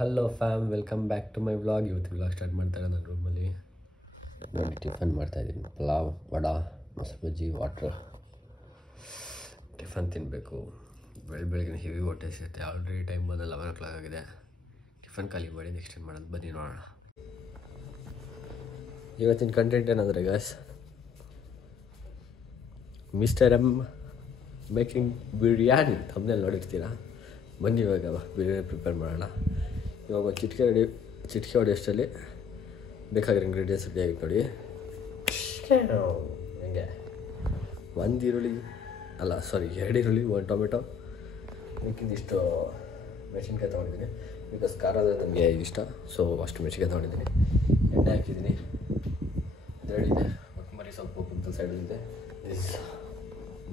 Hello fam, welcome back to my vlog. ಇವತ್ತು vlog start ಮಾಡ್ತಾರೆ ನನ್ನ ರೂಮಲ್ಲಿ. ನೋಡಿ, ಟಿಫನ್ ಮಾಡ್ತಾಯಿದ್ದೀನಿ. ಪಲಾವ್, ವಡಾ, ಮೊಸರು ಬಜ್ಜಿ, ವಾಟ್ರ್. ಟಿಫನ್ ತಿನ್ನಬೇಕು. ಬೆಳಗ್ಗೆ ಹೆವಿ ಹೊಟ್ಟೆ ಸಿಗುತ್ತೆ. ಆಲ್ರೆಡಿ ಟೈಮ್ ಬಂದು 11 o'clock ಆಗಿದೆ. ಟಿಫನ್ ಖಾಲಿ ಮಾಡಿ ನೆಕ್ಸ್ಟ್ ಏನು ಮಾಡೋದು ಬನ್ನಿ ನೋಡೋಣ. ಇವತ್ತಿನ ಕಂಟೆಂಟ್ ಏನಂದರೆ guys, mister M making biryani. Thumbnail ನೋಡಿರ್ತೀರಾ. ಬನ್ನಿ ಇವಾಗ ಬಿರಿಯಾನಿ ಪ್ರಿಪೇರ್ ಮಾಡೋಣ. ಇವಾಗ ಚಿಟಿಕೆ ಹೊಡೆಯೋಷ್ಟರಲ್ಲಿ ಬೇಕಾಗಿರೋ ಇಂಗ್ರೀಡಿಯೆಂಟ್ಸ್ ರೆಡಿ ಆಗಿತ್ತು ನೋಡಿ. ಹೆಂಗೆ 2 ಈರುಳ್ಳಿ, 1 ಟೊಮೆಟೊ, ಬೇಕಿಂದಿಷ್ಟು ಮೆಣಸಿನ್ಕಾಯಿ ತೊಗೊಂಡಿದ್ದೀನಿ. ಬಿಕಾಸ್ ಖಾರ ಅಂದರೆ ನನಗೆ ಇಷ್ಟ, ಸೊ ಅಷ್ಟು ಮೆಣಸಿನ್ಕಾಯಿ ತೊಗೊಂಡಿದ್ದೀನಿ. ಎಣ್ಣೆ ಹಾಕಿದ್ದೀನಿ, ರೆಡಿದೆ. ಕೊತ್ತಂಬರಿ ಸೊಪ್ಪು ಪಕ್ಕದ ಸೈಡಲ್ಲಿದೆ. This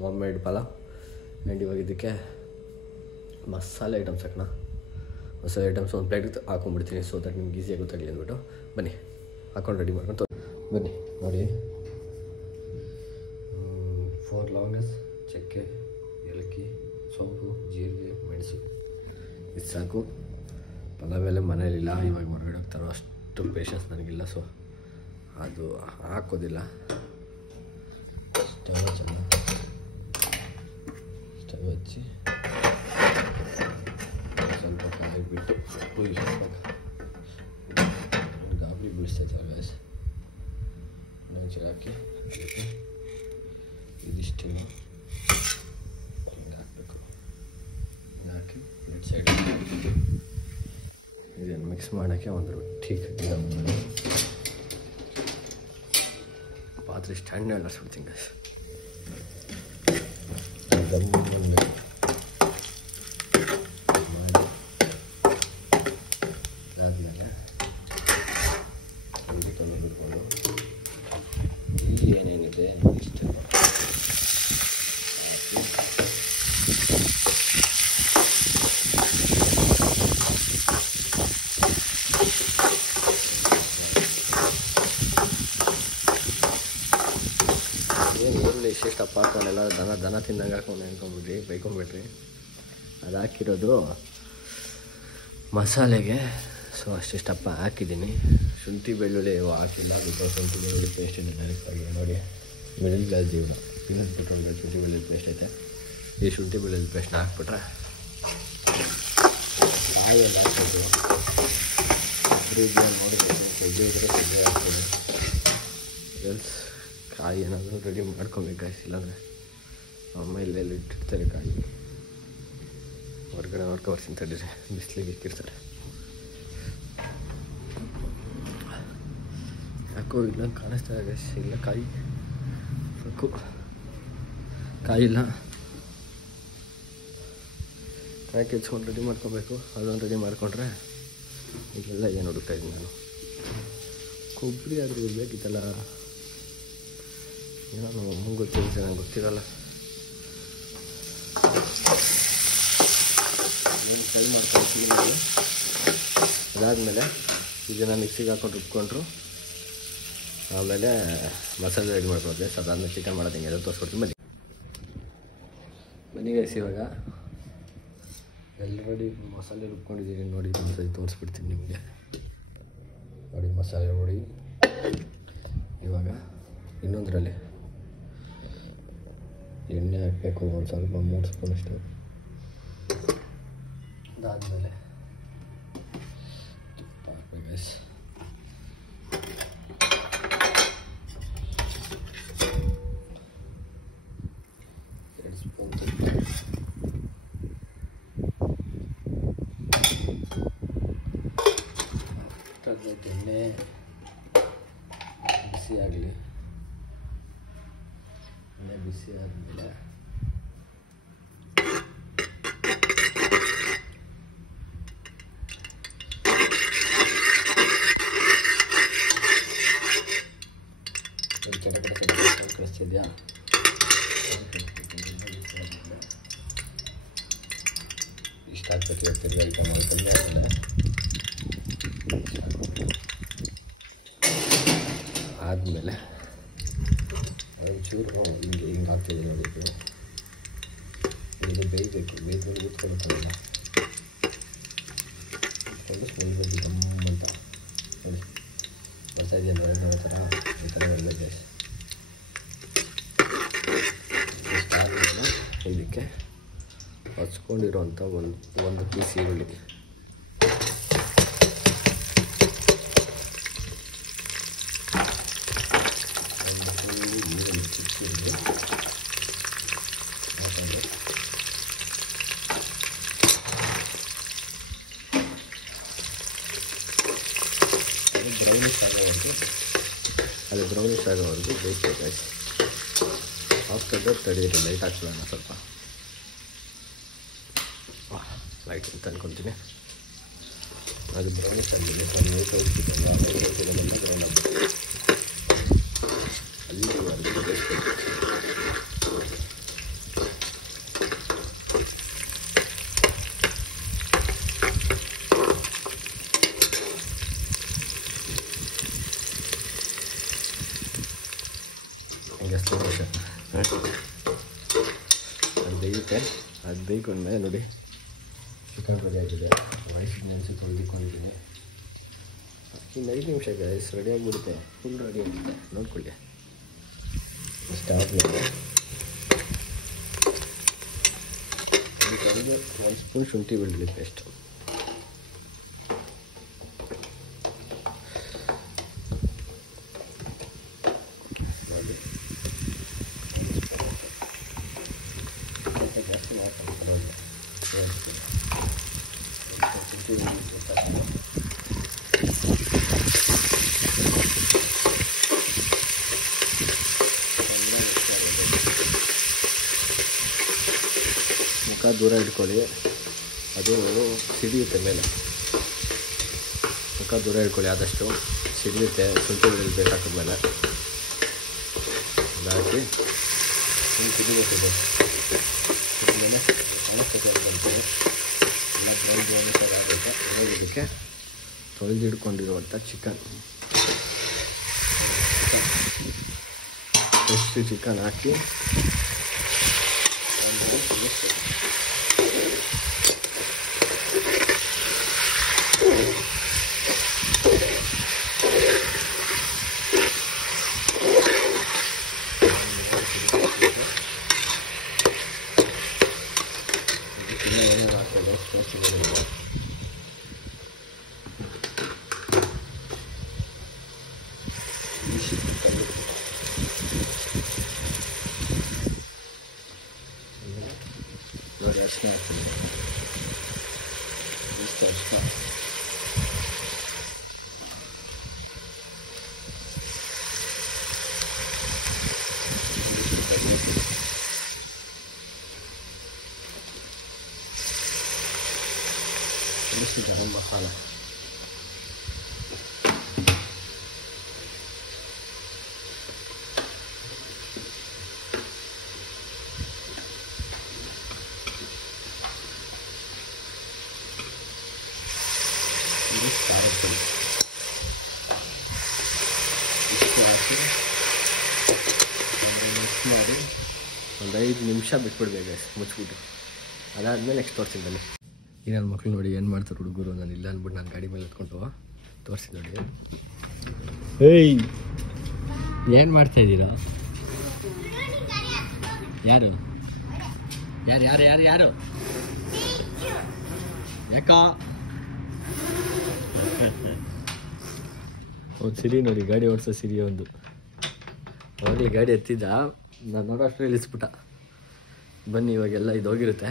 home made pulao. And ಇವಾಗ ಇದಕ್ಕೆ ಮಸಾಲೆ ಐಟಮ್ಸ್ ಹಾಕೋಣ. ಮಸಾಲೆ ಐಟಮ್ಸ್ ಒಂದು ಪ್ಲೇಟ್ ಹಾಕೊಂಡ್ಬಿಡ್ತೀನಿ, ಸೊ ದಟ್ ನಿಮ್ಗೆ ಈಸಿಯಾಗಿ ಗೊತ್ತಾಗಲಿ ಅಂದ್ಬಿಟ್ಟು. ಬನ್ನಿ ಹಾಕೊಂಡು ರೆಡಿ ಮಾಡ್ಕೊಂಡು ಬನ್ನಿ. ನೋಡಿ, 4 ಲವಂಗಸ್, ಚಕ್ಕೆ, ಏಲಕ್ಕಿ, ಸೋಂಪು, ಜೀರಿಗೆ, ಮೆಣಸು, ಇದು ಸಾಕು. ಪಲಾವ್ ಎಲ್ಲ ಮನೇಲಿಲ್ಲ, ಇವಾಗ ಹೊರಗಡೆ ಹೋಗ್ತಾರೋ ಅಷ್ಟು ಪೇಷನ್ಸ್ ನನಗಿಲ್ಲ, ಸೊ ಅದು ಹಾಕೋದಿಲ್ಲ. ಸ್ಟವ್ ಹಚ್ಚಿ ಸ್ವಲ್ಪ ಕಾಯಿ ಬಿಟ್ಟು ಗಾಬರಿ ಬಿಡಿಸ್ತೈತೆ ಗ್ಯಾಸ್. ಮೆಣಸಿನ ಹಾಕಿ ಇದಿಷ್ಟು ಹಿಂಗೆ ಹಾಕಬೇಕು. ಹಾಕಿ ಲೆಫ್ಟ್ ಸೈಡ್ ಇದನ್ನು ಮಿಕ್ಸ್ ಮಾಡೋಕ್ಕೆ ಒಂದು ರೊಟ್ಟಿ ಪಾತ್ರೆ ಸ್ಟ್ಯಾಂಡ್ ನಡೆಸ್ಬಿಡ್ತೀನಿ ಗ್ಯಾಸ್. ಆದಮೇಲೆ ಇದಕ್ಕೆಲ್ಲ ಬಿಡ್ಬೋದು. ಇಲ್ಲಿ ಏನೇನಿದೆ ಇಷ್ಟು ಈರುಳ್ಳಿ ಇಷ್ಟಪ್ಪ ಹಾಕೊಂಡೆಲ್ಲ ದನ ತಿಂದಂಗೆ ಹಾಕೊಂಡು ಅನ್ಕೊಂಡ್ಬಿಡ್ರಿ, ಬೈಕೊಂಡ್ಬಿಟ್ರಿ. ಅದು ಹಾಕಿರೋದು ಮಸಾಲೆಗೆ, ಸೊ ಅಷ್ಟಿಷ್ಟಪ್ಪ ಹಾಕಿದ್ದೀನಿ. ಶುಂಠಿ ಬೆಳ್ಳುಳ್ಳಿ ಹಾಕಿಲ್ಲ, ಬಿಕಾಸ್ ಶುಂಠಿ ಬೆಳ್ಳುಳ್ಳಿ ಪೇಸ್ಟ್ ಇದೆ ಡೈರೆಕ್ಟಾಗಿ. ನೋಡಿ, ಮಿಡಲ್ ಕ್ಲಾಸ್ ಜೀವನ. ಇನ್ನೊಂದು ಬಿಟ್ಟರೆ ಶುಂಠಿ ಬೆಳ್ಳುಳ್ಳಿ ಪೇಸ್ಟ್ ಐತೆ. ಈ ಶುಂಠಿ ಬೆಳ್ಳುಳ್ಳಿ ಪೇಸ್ಟ್ನ ಹಾಕ್ಬಿಟ್ರೆ ಕಾಯಿಲ್ಲ ಹಾಕ್ಬೋದು. ಫ್ರಿಜ್ಜಲ್ಲಿ ನೋಡಿದ್ರೆ ಸಜ್ಜೆ ಇದ್ದರೆ ಸಜ್ಜೆ ಹಾಕ್ಬೋದು. ಎಲ್ಸ್ ಕಾಯಿ ಏನಾದರೂ ರೆಡಿ ಮಾಡ್ಕೊಬೇಕು ಗಾಯ್ಸ್, ಇಲ್ಲಾಂದರೆ ಅಮ್ಮ ಇಲ್ಲೆಲ್ಲ ಇಟ್ಟಿರ್ತಾರೆ ಕಾಯಿ. ಹೊರಗಡೆ ನೋಡ್ಕೊಬರ್ತೀನಿ ತಡೀರಿ, ಬಿಸಿಲಿಗೆ ಇಕ್ಕಿರ್ತಾರೆ. ಯಾಕೋ ಇಲ್ಲ ಕಾಣಿಸ್ತಾರೆ ಗಾಯ್ಸ್, ಇಲ್ಲ ಕಾಯಿ ಸಾಕು, ಕಾಯಿ ಇಲ್ಲ. ಕಾಯಿ ಕೆಚ್ಕೊಂಡು ರೆಡಿ ಮಾಡ್ಕೊಬೇಕು. ಅದೊಂದು ರೆಡಿ ಮಾಡಿಕೊಂಡ್ರೆ ಈಗೆಲ್ಲ ಏನು ಹುಡುಕ್ತಾ ಇದ್ದೀನಿ ನಾನು. ಕೊಬ್ಬರಿ ಆದರೂ ಬೇಕಿತ್ತಲ್ಲ, ಏನೋ ನಮ್ಮ ಅಮ್ಮಂಗೆ ಗೊತ್ತಿರುತ್ತೆ, ನಂಗೆ ಗೊತ್ತಿರಲ್ಲ. ಏನು ಫ್ರೈ ಮಾಡ್ಕೊಳ್ತೀನಿ ನಾವು. ಅದಾದಮೇಲೆ ಇದನ್ನು ಮಿಕ್ಸಿಗೆ ಹಾಕೊಂಡು ರುಬ್ಕೊಂಡ್ರು. ಆಮೇಲೆ ಮಸಾಲೆ ರೆಡಿ ಮಾಡ್ಕೊಳ್ತೀವಿ. ಅದಾದಮೇಲೆ ಚಿಕನ್ ಮಾಡೋದು ಹಿಂಗೆ ಎಲ್ಲ ತೋರಿಸ್ಕೊಡ್ತೀನಿ ಬನ್ನಿ. ಬನ್ನಿ ಗೈಸ್, ಇವಾಗ ಆಲ್ರೆಡಿ ಮಸಾಲೆ ರುಬ್ಕೊಂಡಿದ್ದೀನಿ ನೋಡಿ. ಒಂದ್ಸರಿ ತೋರಿಸ್ಬಿಡ್ತೀನಿ ನಿಮಗೆ. ನೋಡಿ, ಮಸಾಲೆ ನೋಡಿ. ಇವಾಗ ಇನ್ನೊಂದರಲ್ಲಿ ಎಣ್ಣೆ ಹಾಕಬೇಕು, ಒಂದು ಸ್ವಲ್ಪ 3 ಸ್ಪೂನಷ್ಟು. ಅದಾದಮೇಲೆ ತುಪ್ಪ ಹಾಕಬೇಕು ಗೈಸ್. ಎಣ್ಣೆ ಬಿಸಿ ಆಗಲಿ. ಎಣ್ಣೆ ಬಿಸಿ ಆದಮೇಲೆ ಕಳಿಸ್ತಿದ್ಯಾ? ಇಷ್ಟ ಹಾಕ್ಬೇಕು. ತಿರ್ಗಿ ಐಟಮ್ ಮಾಡ್ಕೊಂಡು ಆಮೇಲೆ ಆದಮೇಲೆ ಒಂಚೂರು ಹಿಂಗೆ ಹಾಕ್ತಿದೆ ನೋಡಿ. ಇದು ಬೇಯಬೇಕು, ಬೇಯ್ದು ಕೂತ್ಕೊಳ್ಳುತ್ತಲ್ಲ ಸ್ಮೆಲ್ ಬಂದು ಗಮ್ಮಂತ ನೋಡಿ ಬರ್ತಾ ಇದೆಯಾ ಬೇರೆ ಥರ ಈ ಥರ ಬರಬೇಕು ಗೈಸ್. ಆದಮೇಲೆ ಇದಕ್ಕೆ ಹಚ್ಕೊಂಡಿರೋಂಥ ಒಂದು ಪೀಸ್ ಈರುಳ್ಳಿ ಚಿಕ್ಕಿದ್ದು ಹಾಕೊಂಡು ಅದು ಬ್ರೌನಿಷ್ ಆಗೋವರೆಗೂ ಬೇಯಿಸ್ಬೇಕು ಗೈಸ್. ಹಾಕ್ತದೆ ತಡೆಯಿರಿ, ಲೈಟ್ ಹಾಕ್ಕೊಳ್ಳೋಣ ಸ್ವಲ್ಪ ಲೈಟ್ ಅಂತ ಅನ್ಕೊತೀನಿ. ಅದು ಬ್ರೌನಿಷ್ ಆಗಿದೆ, ಗ್ರೌಂಡ್ ಆಗಬೇಕು, ಅಲ್ಲಿವರೆಗೂ ಬೇಯಿಸ್ಬೇಕು. ಅದು ಬೇಯುತ್ತೆ. ಅದು ಬೇಯ್ಕೊಂಡ್ಮೇಲೆ ನೋಡಿ ಚಿಕನ್ ರೆಡಿ ಆಗಿದೆ. ವೈಫ್ ನೆನೆಸಿ ತೊಳೆದಿಕೊಂಡಿದ್ದೀನಿ. ಇನ್ನು 5 ನಿಮಿಷ ಗೈಸ್ ರೆಡಿ ಆಗಿಬಿಡುತ್ತೆ, ಫುಲ್ ರೆಡಿ ಆಗುತ್ತೆ. ನೋಡ್ಕೊಳ್ಳಿ. ಇಷ್ಟಾದಮೇಲೆ ಒಂದು 1 ಸ್ಪೂನ್ ಶುಂಠಿ ಬೆಳ್ಳುಳ್ಳಿ ಪೇಸ್ಟ್, ಜಾಸ್ತಿ ಮಾಡ್ತಾರೆ ಪರವಾಗಿಲ್ಲ. ಮುಖ ದೂರ ಇಟ್ಕೊಳ್ಳಿ, ಅದು ಸಿಡಿಯುತ್ತೆ ಮೇಲೆ. ಮುಖ ದೂರ ಇಟ್ಕೊಳ್ಳಿ, ಆದಷ್ಟು ಸಿಡಿಯುತ್ತೆ. ಶುಂಠಿ ಬೆಳ್ಳುಳ್ಳಿ ಬೇಕಾಕಿದ್ಮೇಲೆ ಹಾಕಿ ಸಿಡಿಬೇಕಿದೆ. ಆಮೇಲೆ ಎಲ್ಲ ಬ್ರೌನ್ ಆಗುತ್ತೆ. ಇದಕ್ಕೆ ತೊಳೆದಿಡ್ಕೊಂಡಿರುವಂಥ ಚಿಕನ್, ಫ್ರೆಶ್ ಚಿಕನ್ ಹಾಕಿ ನೋಡಿ ಅಷ್ಟೇ ಆಗ್ತದೆ. ಇಷ್ಟು ಅಷ್ಟ ಗರಂ ಮಸಾಲ, ಖಾರದ ಪುಡಿ ಇಷ್ಟು ಹಾಕಿ ಮಿಕ್ಸ್ ಮಾಡಿ ಒಂದು 5 ನಿಮಿಷ ಬಿಟ್ಬಿಡ್ಬೇಕು ಮುಚ್ಚಿಬಿಟ್ಟು. ಅದಾದಮೇಲೆ ನೆಕ್ಸ್ಟ್ ತೋರಿಸ್ತೀನಿ ಬನ್ನಿ. ಈ ನನ್ನ ಮಕ್ಕಳು ನೋಡಿ ಏನು ಮಾಡ್ತಾರೆ ಹುಡುಗರು. ನಾನು ಇಲ್ಲ ಅಂದ್ಬಿಟ್ಟು ನಾನು ಗಾಡಿ ಮೇಲೆ ಎತ್ಕೊಂಡು ತೋರಿಸಿ ನೋಡಿ. ಏಯ್ ಏನು ಮಾಡ್ತಾ ಇದ್ದೀರಾ? ಯಾರು ಯಾರು ಯಾರು ಯಾರು ಯಾರು ಯಾಕ ಒಂದು ಸಿರಿ ನೋಡಿ, ಗಾಡಿ ಓಡಿಸೋ ಸಿರಿ ಒಂದು. ಅವಾಗಲೇ ಗಾಡಿ ಎತ್ತಿದ್ದ, ನಾನು ನೋಡೋಷ್ಟು ಇಳಿಸ್ಬಿಟ್ಟ. ಬನ್ನಿ ಇವಾಗೆಲ್ಲ ಇದು ಹೋಗಿರುತ್ತೆ,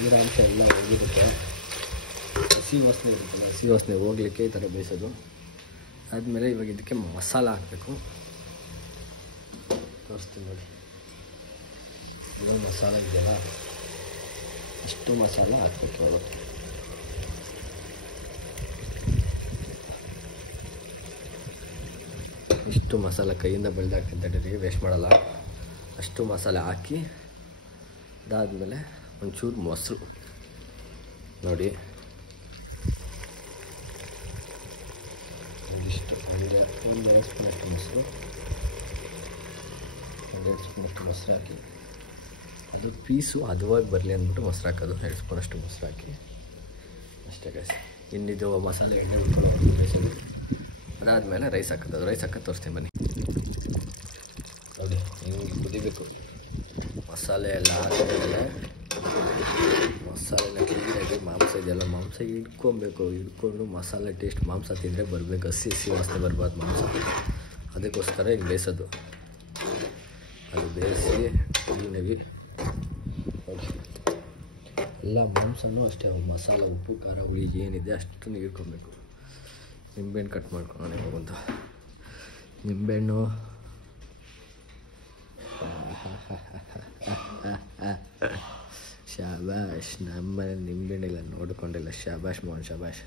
ನೀರಾಂಶ ಎಲ್ಲ ಹೋಗಿರುತ್ತೆ. ಹಸಿ ವಾಸನೆ ಇರುತ್ತಲ್ಲ, ಹಸಿ ವಾಸನೆ ಹೋಗ್ಲಿಕ್ಕೆ ಈ ಥರ ಬೇಯಿಸೋದು. ಆದಮೇಲೆ ಇವಾಗ ಇದಕ್ಕೆ ಮಸಾಲ ಹಾಕಬೇಕು. ತೋರಿಸ್ತೀನಿ ನೋಡಿ. ಇದೊಂದು ಮಸಾಲ ಇದೆಯಲ್ಲ, ಇಷ್ಟು ಮಸಾಲ ಹಾಕ್ಬೇಕು ಇವಾಗ. ಇಷ್ಟು ಮಸಾಲ ಕೈಯಿಂದ ಬೆಳೆದು ಹಾಕ್ತಿದ್ದ ವೇಸ್ಟ್ ಮಾಡಲ್ಲ. ಅಷ್ಟು ಮಸಾಲೆ ಹಾಕಿ ಅದಾದಮೇಲೆ ಒಂಚೂರು ಮೊಸರು ನೋಡಿ, ಜಸ್ಟ್ ಒಂದೆರಡು ಸ್ಪೂನಷ್ಟು ಮೊಸರು, ಒಂದೆರಡು ಸ್ಪೂನಷ್ಟು ಮೊಸರು ಹಾಕಿ, ಅದು ಪೀಸು ಹದವಾಗಿ ಬರಲಿ ಅಂದ್ಬಿಟ್ಟು ಮೊಸರು ಹಾಕೋದು. 2 ಸ್ಪೂನಷ್ಟು ಮೊಸರು ಹಾಕಿ ಅಷ್ಟೇ ಗೈಸ್. ಇನ್ನಿದು ಮಸಾಲೆ ಎಣ್ಣೆ ಉಳ್ಕೊಳ್ಳೋ ರೈಸಲ್ಲಿ ಅದಾದಮೇಲೆ ರೈಸ್ ಹಾಕೋದು. ರೈಸ್ ಹಾಕೋದು ತೋರಿಸ್ತೀನಿ ಬನ್ನಿ. ನೋಡಿ ಹಿಂಗೆ ಕುದಿಬೇಕು. ಮಸಾಲೆ ಎಲ್ಲ ಹಾಕಿದ್ಮೇಲೆ ಮಸಾಲೆನ ಕ್ಲೀನಾಗಿ ಮಾಂಸ ಇದೆಯಲ್ಲ ಮಾಂಸ ಹಿಡ್ಕೊಂಡು ಮಸಾಲೆ ಟೇಸ್ಟ್ ಮಾಂಸ ತಿಂದರೆ ಬರಬೇಕು. ಹಸಿ ವಾಸನೆ ಬರಬಾರ್ದು ಮಾಂಸ. ಅದಕ್ಕೋಸ್ಕರ ಹಿಂಗೆ ಬೇಯಿಸೋದು. ಅದು ಬೇಯಿಸಿ ಕ್ಲೀನಾಗಿ ನೋಡಿ ಎಲ್ಲ ಮಾಂಸನೂ ಅಷ್ಟೇ ಮಸಾಲೆ ಉಪ್ಪು ಖಾರ ಹುಳಿ ಏನಿದೆ ಅಷ್ಟನ್ನು ಹಿಡ್ಕೊಬೇಕು. ನಿಂಬೆಹಣ್ಣು ಕಟ್ ಮಾಡ್ಕೊಂಡು ಇವಾಗಂತ ನಿಂಬೆಹಣ್ಣು ಶಾಬಾಷ್. ನಮ್ಮನೆ ನಿಂಬೆಹಣ್ಣಿಲ್ಲ ನೋಡ್ಕೊಂಡಿಲ್ಲ. ಶಾಬಾಷ್ ಮೋಹನ್ ಶಾಬಾಷ್.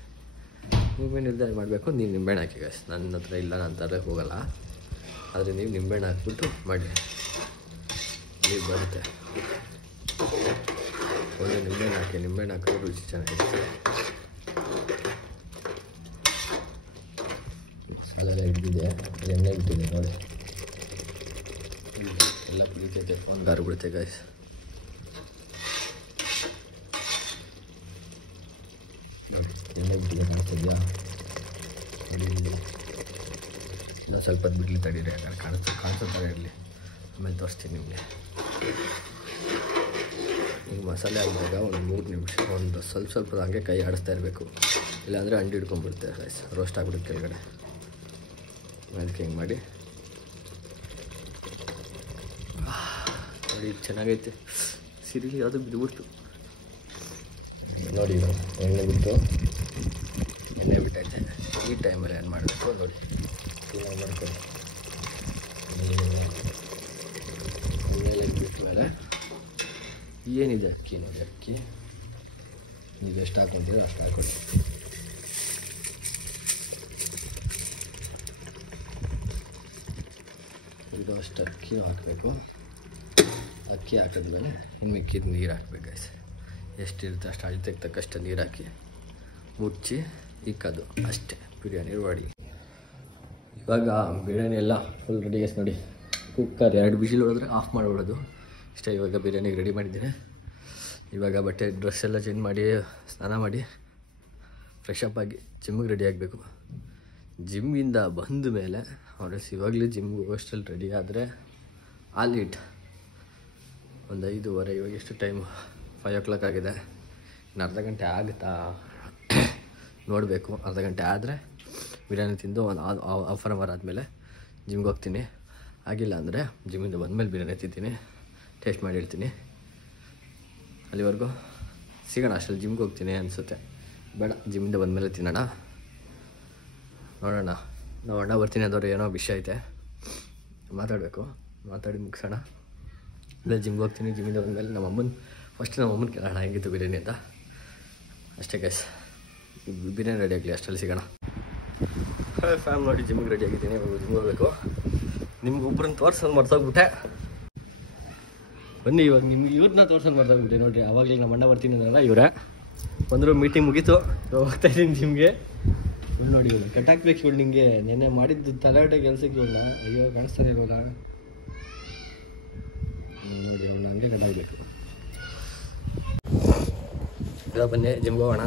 ನಿಂಬೆಹಣ್ಣು ಇಲ್ಲದೆ ಮಾಡಬೇಕು. ನೀವು ನಿಂಬೆಹಣ್ಣು ಹಾಕಿ ಗೈಸ್. ನನ್ನ ಹತ್ರ ಇಲ್ಲ, ನಾನು ತರಕ್ಕೆ ಹೋಗಲ್ಲ. ಆದರೆ ನೀವು ನಿಂಬೆಹಣ್ಣು ಹಾಕ್ಬಿಟ್ಟು ಮಾಡಿ, ನೀವು ಬರುತ್ತೆ. ಒಳ್ಳೆ ನಿಂಬೆಹಣ್ಣು ಹಾಕಿ. ನಿಂಬೆಹಣ್ಣು ಹಾಕಿದ್ರೆ ರುಚಿ ಚೆನ್ನಾಗಿರುತ್ತೆ. ಮಸಾಲೆಲ್ಲ ಹಿಡಿದಿದೆ, ಎಣ್ಣೆ ಬಿಟ್ಟಿದೆ ನೋಡಿ. ಎಲ್ಲ ಕುಡಿತೈತೆ, ಫೋನ್ ಗಾರು ಬಿಡುತ್ತೆ ಗೈಸ್. ಎಣ್ಣೆ ಬಿಟ್ಟಿದೆ ಕಾಣಿಸ್ತಿದ್ಯಾ? ನಾನು ಸ್ವಲ್ಪ ಹೊತ್ತು ಬಿಡ್ಲಿ ತಡೀರಿ, ಯಾಕಂದ್ರೆ ಕಾಣಿಸ್ತಾರೆ ಇರಲಿ. ಆಮೇಲೆ ತೋರಿಸ್ತೀನಿ ನಿಮಗೆ. ಈಗ ಮಸಾಲೆ ಹಾಕಿದಾಗ ಒಂದು 3 ನಿಮಿಷ ಒಂದು ಸ್ವಲ್ಪ ಹಂಗೆ ಕೈ ಆಡಿಸ್ತಾ ಇರಬೇಕು. ಇಲ್ಲಾಂದರೆ ಅಂಡು ಹಿಡ್ಕೊಂಡ್ಬಿಡುತ್ತೆ ರೈಸ್, ರೋಸ್ಟ್ ಆಗಿಬಿಡುತ್ತೆ ಕೆಳಗಡೆ. ಅದಕ್ಕೆ ಹಿಂಗೆ ಮಾಡಿ ನೋಡಿ. ಚೆನ್ನಾಗೈತೆ. ಸಿರಿಲಿ ಅದು ಬಿದ್ದುಬಿಡ್ತು ನೋಡಿ. ಎಣ್ಣೆ ಬಿಟ್ಟೈತೆ. ಈ ಟೈಮಲ್ಲಿ ಏನು ಮಾಡಬೇಕು ನೋಡಿ, ಕ್ಲೀನಾಗಿ ಮಾಡ್ಕೊಂಡು ಮೇಲೆ ಬಿಟ್ಟ ಮೇಲೆ ಏನಿದೆ ಅಕ್ಕಿ ನೋಡಿ. ಅಕ್ಕಿ ನೀವು ಎಷ್ಟು ಹಾಕ್ಕೊಂತೀರೋ ಅಷ್ಟು ಹಾಕ್ಕೊಳ್ಳಿ. ಇದು ಅಷ್ಟು ಅಕ್ಕಿನೂ ಹಾಕಬೇಕು. ಅಕ್ಕಿ ಹಾಕಿದ್ಮೇಲೆ ಇನ್ನು ಮಿಕ್ಕಿದ ನೀರು ಹಾಕ್ಬೇಕು ಗೈಸ್. ಎಷ್ಟಿರುತ್ತೆ ಅಷ್ಟು ಅಳತೆಗೆ ತಕ್ಕಷ್ಟು ನೀರು ಹಾಕಿ ಮುಚ್ಚಿ ಇಕ್ಕೋದು ಅಷ್ಟೇ. ಬಿರಿಯಾನಿ ರೆಡಿ. ಇವಾಗ ಬಿರಿಯಾನಿ ಎಲ್ಲ ಫುಲ್ ರೆಡಿ ಗೈಸ್ ನೋಡಿ. ಕುಕ್ಕರ್ 2 ವಿಜಿಲ್ ಹೊಡೆದ್ರೆ ಆಫ್ ಮಾಡಿಬಿಡೋದು ಇಷ್ಟೇ. ಇವಾಗ ಬಿರಿಯಾನಿಗೆ ರೆಡಿ ಮಾಡಿದ್ದೀನಿ. ಇವಾಗ ಬಟ್ಟೆ ಡ್ರೆಸ್ ಎಲ್ಲ ಚೇಂಜ್ ಮಾಡಿ ಸ್ನಾನ ಮಾಡಿ ಫ್ರೆಶ್ ಅಪ್ ಆಗಿ ಜಿಮ್ಮಿಗೆ ರೆಡಿ ಆಗಬೇಕು. ಜಿಮ್ಮಿಂದ ಬಂದ ಮೇಲೆ ಅವ್ರಸ್ ಇವಾಗಲೇ ಜಿಮ್ಗೆ ಹೋಗೋಷ್ಟರಲ್ಲಿ ರೆಡಿ ಆದರೆ ಆಲಿಟ್ ಒಂದು 5:30. ಇವಾಗ ಎಷ್ಟು ಟೈಮು? 5 o'clock ಆಗಿದೆ. ಇನ್ನು ಅರ್ಧ ಗಂಟೆ ಆಗುತ್ತಾ ನೋಡಬೇಕು. ಅರ್ಧ ಗಂಟೆ ಆದರೆ ಬಿರಿಯಾನಿ ತಿಂದು ಒಂದು ಹಾಫ್ ಆನ್ ಅವರ್ ಆದಮೇಲೆ ಜಿಮ್ಗೆ ಹೋಗ್ತೀನಿ. ಆಗಿಲ್ಲ ಅಂದರೆ ಜಿಮ್ಮಿಂದ ಬಂದಮೇಲೆ ಬಿರಿಯಾನಿ ತಿಂತೀನಿ, ಟೇಸ್ಟ್ ಮಾಡಿ ಹೇಳ್ತೀನಿ. ಅಲ್ಲಿವರೆಗೂ ಸಿಗೋಣ. ಅಷ್ಟರಲ್ಲಿ ಜಿಮ್ಗೆ ಹೋಗ್ತೀನಿ ಅನಿಸುತ್ತೆ. ಬೇಡ, ಜಿಮ್ಮಿಂದ ಬಂದಮೇಲೆ ತಿನ್ನೋಣ. ನೋಡೋಣ. ನಾವು ಅಣ್ಣ ಬರ್ತೀನಿ ಅದವ್ರು ಏನೋ ವಿಷಯ ಐತೆ, ಮಾತಾಡಿ ಮುಗಿಸೋಣ. ಇಲ್ಲ ಜಿಮ್ಗೆ ಹೋಗ್ತೀನಿ. ಜಿಮ್ಮಿಂದ ಬಂದಮೇಲೆ ನಮ್ಮ ಅಮ್ಮನ ಕೇಳೋಣ ಹೆಂಗಿತ್ತು ಬಿರಿಯಾನಿ ಅಂತ. ಅಷ್ಟೇ ಗೈಸ್. ಬಿರಿಯಾನಿ ರೆಡಿ ಆಗಲಿ, ಅಷ್ಟರಲ್ಲಿ ಸಿಗೋಣ. ಫ್ಯಾಮ್ ನೋಡಿ ಜಿಮ್ಗೆ ರೆಡಿ ಆಗಿದ್ದೀನಿ. ಇವಾಗ ಜಿಮ್ಗೆ ಹೋಗಬೇಕು. ನಿಮ್ಗೆ ಒಬ್ಬರನ್ನ ತೋರ್ಸೋದು ಮರ್ತೋಗ್ಬಿಟ್ಟೆ. ಬನ್ನಿ ಇವಾಗ ನಿಮ್ಗೆ ಇವ್ರನ್ನ ತೋರ್ಸೋದು ಮರ್ತೋಗ್ಬಿಟ್ಟೆ ನೋಡಿರಿ. ಆವಾಗಲೇ ನಮ್ಮ ಅಣ್ಣ ಬರ್ತೀನಿ ಅನ್ನಲ್ಲ ಇವರೇ ಬಂದರು. ಮೀಟಿಂಗ್ ಮುಗೀತು. ಹೋಗ್ತಾಯಿದ್ದೀನಿ ಜಿಮ್ಗೆ. ಇವ್ಳು ನೋಡಿ, ಇವಳು ಕಟ್ಟಾಕ್ಬೇಕು. ಇವಳು ನಿಂಗೆ ನೆನ್ನೆ ಮಾಡಿದ್ದು ತಲಾಟೆ ಕೆಲಸಕ್ಕೆ ಇವಳನ್ನ. ಅಯ್ಯೋ ಕಾಣಿಸ್ತಾರೆ ಇವಾಗ ನೋಡಿ. ಇವಳನ್ನ ಹಂಗೆ ಕಟ್ಟಾಗಬೇಕು. ಇವಾಗ ಬನ್ನಿ ಜಿಮ್ಗೆ ಹೋಗೋಣ.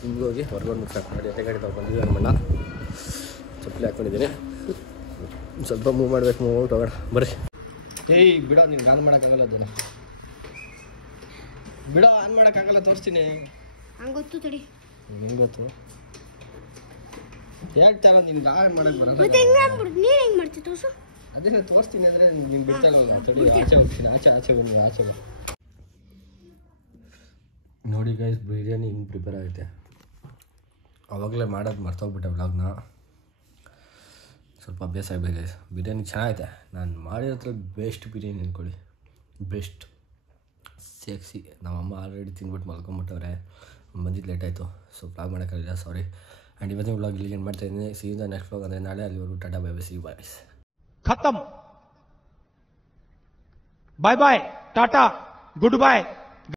ಜಿಮ್ಗೆ ಹೋಗಿ ಹೊರಗಡೆ ಮುಗಿಸಾಕ ನೋಡಿ. ಎತ್ತೆ ಗಾಡಿ ತೊಗೊಂಡು ನಮ್ಮಣ್ಣ ಚಪ್ಪಲಿ ಹಾಕ್ಕೊಂಡಿದ್ದೀನಿ. ಸ್ವಲ್ಪ ಮೂವ್ ಮಾಡಬೇಕು. ಮೂವ್ ಔಟ್ ಹೋಗೋಣ ಬರ್ರಿ. ಏಯ್ ಬಿಡೋ, ನಿನ್ಗೆ ಆನ್ ಮಾಡೋಕ್ಕಾಗಲ್ಲ. ಅದನ್ನು ಬಿಡೋ, ಆನ್ ಮಾಡೋಕ್ಕಾಗಲ್ಲ. ತೋರಿಸ್ತೀನಿ. ಹಂಗೆ ಗೊತ್ತು ತಡಿ. ಹೆಂಗೆ ಗೊತ್ತು? ಯಾಕೆ ತರ ನಿಮ್ಗೆ ಆನ್ ಮಾಡೋಕ್ಕೆ ಬರಲ್ಲ? ಮತ್ತೆ ಹೆಂಗೆ ಅಂದ್ಬಿಡ್ತು? ನೀನು ಹೆಂಗೆ ಮಾಡ್ತೀವಿ ತೋರಿಸು. ಅದೇ ನಾನು ತೋರಿಸ್ತೀನಿ ಅಂದರೆ ನಿಮ್ಗೆ ಬಿಡ್ತಾಯಿಲ್ಲ. ತಡಿ, ಆಚೆ ಹೋಗ್ತೀನಿ. ಆಚೆ ಬನ್ನಿ. ನೋಡಿ ಗೈಸ್, ಬಿರಿಯಾನಿ ಹಿಂಗೆ ಪ್ರಿಪೇರ್ ಆಗುತ್ತೆ. ಆವಾಗಲೇ ಮಾಡೋದು ಮರ್ತೋಗ್ಬಿಟ್ಟೆ ವ್ಲಾಗ್ನ. ಸ್ವಲ್ಪ ಅಭ್ಯಾಸ ಆಗಬೇಕು ಗೈಸ್. ಬಿರಿಯಾನಿ ಚೆನ್ನಾಗೈತೆ. ನಾನು ಮಾಡಿರೋದ್ರ ಬೆಸ್ಟ್ ಬಿರಿಯಾನಿ ಅಂದ್ಕೊಳ್ಳಿ. ಬೆಸ್ಟ್ ಸೇಕ್ಸಿ. ನಮ್ಮಮ್ಮ ಆಲ್ರೆಡಿ ತಿಂದ್ಬಿಟ್ಟು ಮಲ್ಕೊಂಬಿಟ್ಟವ್ರೆ. ಬಂದಿದ್ದು ಲೇಟ್ ಆಯಿತು. ಸೊ ವ್ಲಾಗ್ ಮಾಡೋಕ್ಕಾಗಿಲ್ಲ, ಸಾರಿ. ಆ್ಯಂಡ್ ಇವತ್ತಿನ ವ್ಲಾಗ್ ಇಲ್ಲಿ ಏನು ಮಾಡ್ತಾಯಿದ್ದೀನಿ. See in the next vlog ಅಂದರೆ ನಾಳೆ. ಅಲ್ಲಿವರೆಗೂ tata bye bye. See you boys. खत्म. Bye bye, tata, good bye.